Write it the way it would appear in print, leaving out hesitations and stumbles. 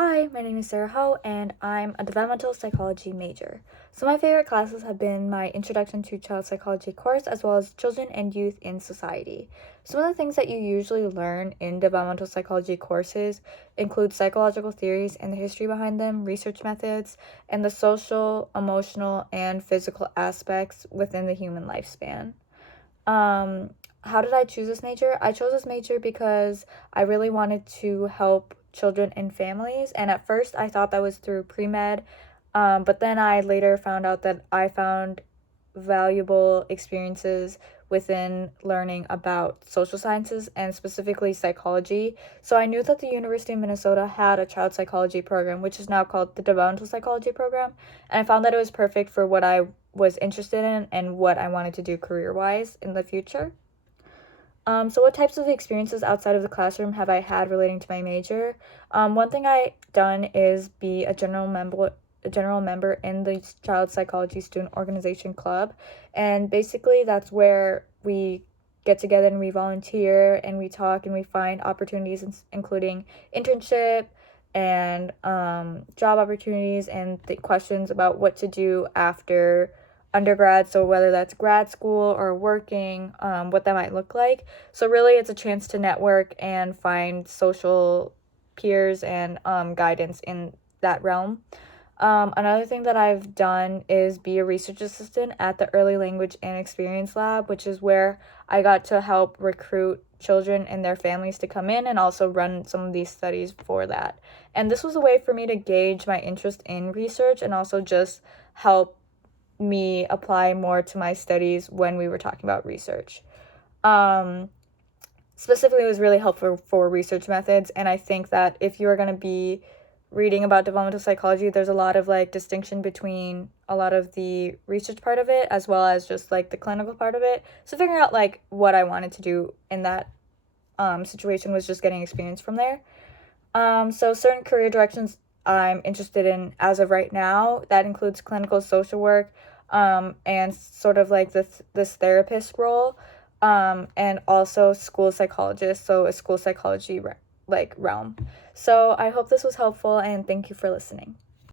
Hi, my name is Sara and I'm a developmental psychology major. So my favorite classes have been my Introduction to Child Psychology course as well as Children and Youth in Society. Some of the things that you usually learn in developmental psychology courses include psychological theories and the history behind them, research methods, and the social, emotional, and physical aspects within the human lifespan. Um, how did I choose this major? I chose this major because I really wanted to help children and families, and at first I thought that was through pre-med, but then I later found out that I found valuable experiences within learning about social sciences and specifically psychology. So I knew that the University of Minnesota had a child psychology program, which is now called the Developmental Psychology Program, and I found that it was perfect for what I was interested in and what I wanted to do career-wise in the future. So what types of experiences outside of the classroom have I had relating to my major? One thing I done is be a general member in the Child Psychology Student Organization Club, and basically that's where we get together and we volunteer and we talk and we find opportunities, including internship and job opportunities and the questions about what to do after undergrad, so whether that's grad school or working, what that might look like. So really it's a chance to network and find social peers and guidance in that realm. Another thing that I've done is be a research assistant at the Early Language and Experience Lab, which is where I got to help recruit children and their families to come in and also run some of these studies for that. And this was a way for me to gauge my interest in research and also just help me apply more to my studies when we were talking about research. Um, Specifically, it was really helpful for research methods, and I think that if you are going to be reading about developmental psychology, there's a lot of distinction between a lot of the research part of it as well as just the clinical part of it. So figuring out what I wanted to do in that situation was just getting experience from there. So certain career directions I'm interested in as of right now, that includes clinical social work, and sort of this therapist role, and also school psychologist, so a school psychology realm. So I hope this was helpful and thank you for listening.